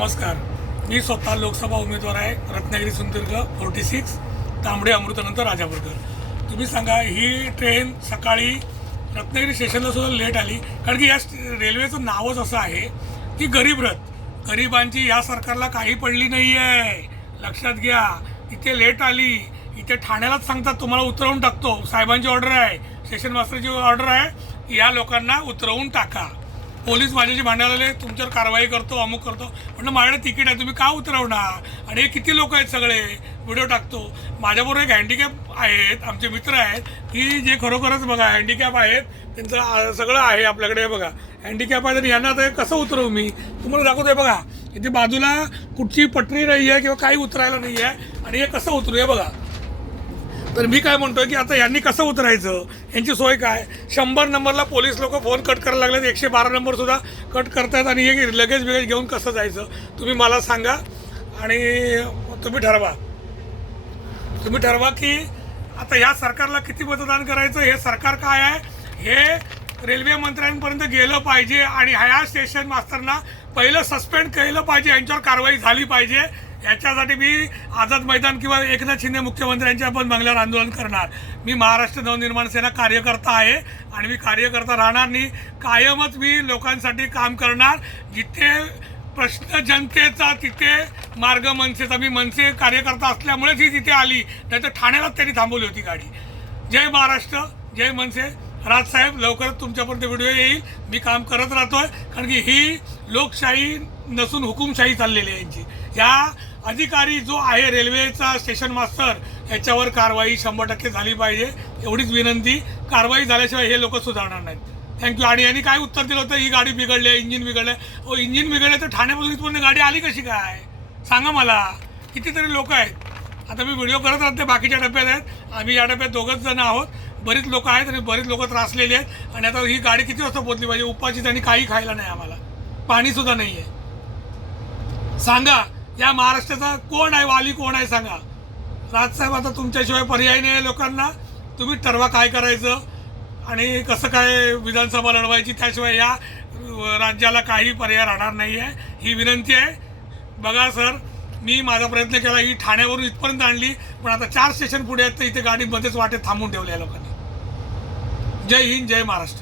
नमस्कार, मी स्वतः लोकसभा उमेदवार आहे. रत्नागिरी सिंधुदुर्ग 46 तांबडे अमृतानंतर राजापूरकर. तुम्ही सांगा, ही ट्रेन सकाळी रत्नागिरी स्टेशनला सुद्धा लेट आली, कारण की या रेल्वेचं नावच असं आहे की गरीब रथ. गरिबांची या सरकारला काही पडली नाही आहे, लक्षात घ्या. इथे लेट आली, इथे ठाण्यालाच सांगतात तुम्हाला उतरवून टाकतो. साहेबांची ऑर्डर आहे, स्टेशन मास्टरची ऑर्डर आहे की या लोकांना उतरवून टाका. पोलीस माझ्याशी भांडायला आले, तुमच्यावर कारवाई करतो, अमुक करतो. म्हटलं माझ्याकडे तिकीट आहे, तुम्ही का उतरवणार? आणि हे किती लोक आहेत, सगळे व्हिडिओ टाकतो. माझ्याबरोबर एक हँडिकॅप आहेत, आमचे मित्र आहेत की जे खरोखरच बघा हँडिकॅप आहेत, त्यांचं सगळं आहे आपल्याकडे. बघा हँडिकॅप आहे, तर यांना आता कसं उतरवू मी तुम्हाला दाखवतोय. बघा इथे बाजूला कुठची पटरी नाही आहे किंवा काही उतरायला नाही आहे, आणि हे कसं उतरूया बघा. तर मी काय म्हणतोय की आता यांनी कसं उतरायचं, यांची सोय काय? 100 नंबरला पोलीस लोक फोन कट करायला लागले, 112 नंबर सुद्धा कट करतात, आणि हे लगेज बिगेज घेऊन कसं जायचं तुम्ही मला सांगा. आणि तुम्ही ठरवा की आता ह्या सरकारला किती मतदान करायचं. हे सरकार काय आहे हे रेल्वे मंत्र्यांपर्यंत गेलं पाहिजे, आणि ह्या स्टेशन मास्टरना पहिलं सस्पेंड केलं पाहिजे, यांच्यावर कारवाई झाली पाहिजे. याच्यासाठी मी आझाद मैदान किंवा एकनाथ शिंदे मुख्यमंत्र्यांच्या पण बंगल्यावर आंदोलन करणार. मी महाराष्ट्र नवनिर्माण सेना कार्यकर्ता आहे, आणि मी कार्यकर्ता राहणार नाही. कायमच मी लोकांसाठी काम करणार. जिथे प्रश्न जनतेचा तिथे मार्ग मनसेचा. मी मनसे कार्यकर्ता असल्यामुळेच ही तिथे आली, नाही तर ठाण्यालाच त्यांनी थांबवली होती गाडी. जय महाराष्ट्र, जय मनसे. राजसाहेब, लवकरच तुमच्यापर्यंत व्हिडिओ येईल. मी काम करत राहतोय, कारण की ही लोकशाही नसून हुकुमशाही चाललेली आहे यांची. या अधिकारी जो आहे रेल्वेचा स्टेशन मास्टर, याच्यावर कारवाई 100% झाली पाहिजे, एवढीच विनंती. कारवाई झाल्याशिवाय हे लोक सुधारणार नाहीत. थँक्यू. आणि यांनी काय उत्तर दिलं होतं, ही गाडी बिघडली आहे, इंजिन बिघडलं आहे. हो, इंजिन बिघडलं तर ठाण्यापासून इथपर्यंत गाडी आली कशी काय सांगा मला. कितीतरी लोक आहेत. आता मी व्हिडिओ करत राहते, बाकीच्या डब्यात आहेत, आम्ही या डब्यात 2घच जण आहोत. बरीच लोक आहेत आणि बरीच लोक त्रासलेली आहेत. आणि आता ही गाडी किती वाजता पोहोचली पाहिजे? उपाशी त्यांनी काही खायला नाही, आम्हाला पाणीसुद्धा नाही आहे. सांगा या महाराष्ट्राचा कोण आहे, वाली कोण आहे सांगा. राजसाहेब, आता तुमच्याशिवाय पर्याय नाही आहे लोकांना. तुम्ही ठरवा काय करायचं आणि कसं काय विधानसभा लढवायची. त्याशिवाय या राज्याला काही पर्याय राहणार नाही आहे, ही विनंती आहे. बघा सर, मी माझा प्रयत्न केला, ही ठाण्यावरून इथपर्यंत आणली, पण आता 4 स्टेशन पुढे आहेत, तर इथे गाडी मध्येच वाटेत थांबून ठेवली आहे लोकांनी. जय हिंद, जय महाराष्ट्र.